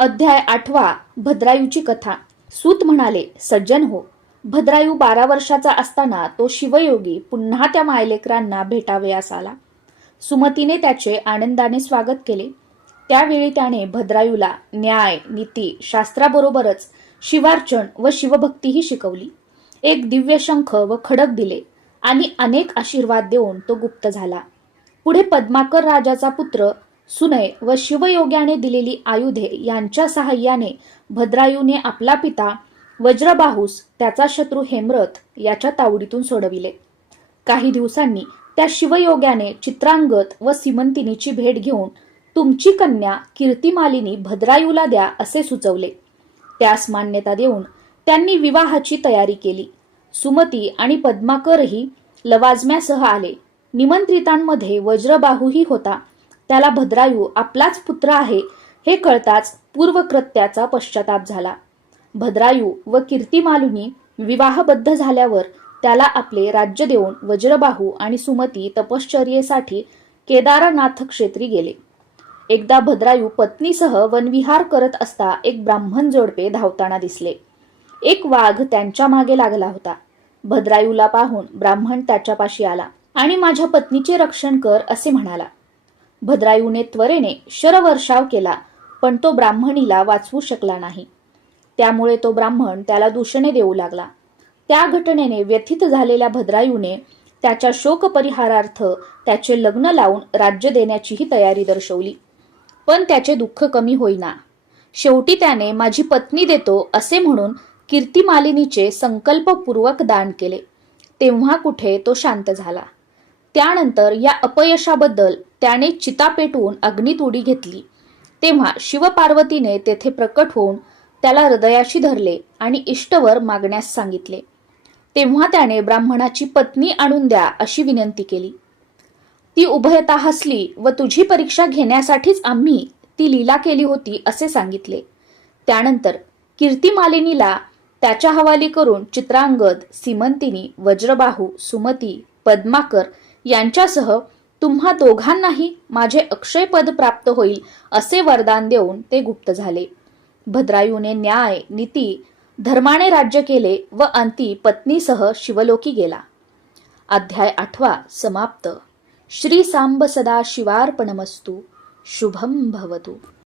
अध्याय 8 भद्रायूची कथा। सूत म्हणाले, सज्जन हो, भद्रायू 12 वर्षाचा असताना तो शिवयोगी पुन्हा त्या मायलेकरांना भेटावयास आला। सुमतीने त्याचे आनंदाने स्वागत केले। त्यावेळी त्याने भद्रायूला न्याय, नीती, शास्त्राबरोबरच शिवार्चन व शिवभक्तीही शिकवली। एक दिव्य शंख व खडक दिले आणि अनेक आशीर्वाद देऊन तो गुप्त झाला। पुढे पद्माकर राजाचा पुत्र सुनय व शिवयोग्याने दिलेली आयुधे यांच्या सहाय्याने भद्रायूने आपला पिता वज्रबाहूस त्याचा शत्रू हेमरथ याच्या तावडीतून सोडविले। काही दिवसांनी त्या शिवयोग्याने चित्रांगद व सीमंतिनीची भेट घेऊन तुमची कन्या कीर्तिमालिनी भद्रायूला द्या असे सुचवले। त्यास मान्यता देऊन त्यांनी विवाहाची तयारी केली। सुमती आणि पद्माकरही लवाजम्यासह आले। निमंत्रितांमध्ये वज्रबाहूही होता। त्याला भद्रायू आपलाच पुत्र आहे हे कळताच पूर्वकृत्याचा पश्चाताप झाला। भद्रायू व कीर्तिमालिनी विवाहबद्ध झाल्यावर त्याला आपले राज्य देऊन वज्रबाहू आणि सुमती तपश्चर्येसाठी केदारनाथ क्षेत्री गेले। एकदा भद्रायू पत्नीसह वनविहार करत असता एक ब्राह्मण जोडपे धावताना दिसले। एक वाघ त्यांच्या मागे लागला होता। भद्रायूला पाहून ब्राह्मण त्याच्यापाशी आला आणि माझ्या पत्नीचे रक्षण कर असे म्हणाला। भद्रायूने त्वरेने शरवर्षाव केला, पण तो ब्राह्मणीला वाचवू शकला नाही। त्यामुळे तो ब्राह्मण त्याला दूषणे देऊ लागला। त्या घटनेने व्यथित झालेल्या भद्रायूने त्याच्या शोकपरिहारार्थ त्याचे लग्न लावून राज्य देण्याचीही तयारी दर्शवली, पण त्याचे दुःख कमी होईना। शेवटी त्याने माझी पत्नी देतो असे म्हणून कीर्तिमालिनीचे संकल्पपूर्वक दान केले। तेव्हा कुठे तो शांत झाला। त्यानंतर या अपयशाबद्दल त्याने चिता पेटवून अग्नीत उडी घेतली। तेव्हा शिवपार्वतीने तेथे प्रकट होऊन त्याला हृदयाशी धरले आणि इष्टवर मागण्यास सांगितले। तेव्हा त्याने ब्राह्मणाची पत्नी आणून द्या अशी विनंती केली। ती उभयता हसली व तुझी परीक्षा घेण्यासाठीच आम्ही ती लीला केली होती असे सांगितले। त्यानंतर कीर्तिमालिनीला त्याच्या हवाली करून चित्रांगद, सीमंतिनी, वज्रबाहू, सुमती, पद्माकर यांच्यासह तुम्हा दोघांनाही माझे अक्षय पद प्राप्त होईल असे वरदान देऊन ते गुप्त झाले। भद्रायूने न्याय, नीती, धर्माने राज्य केले व अंती पत्नीसह शिवलोकी गेला। अध्याय 8 समाप्त। श्री सांब सदा शिवार्पणमस्तु। शुभम भवतु।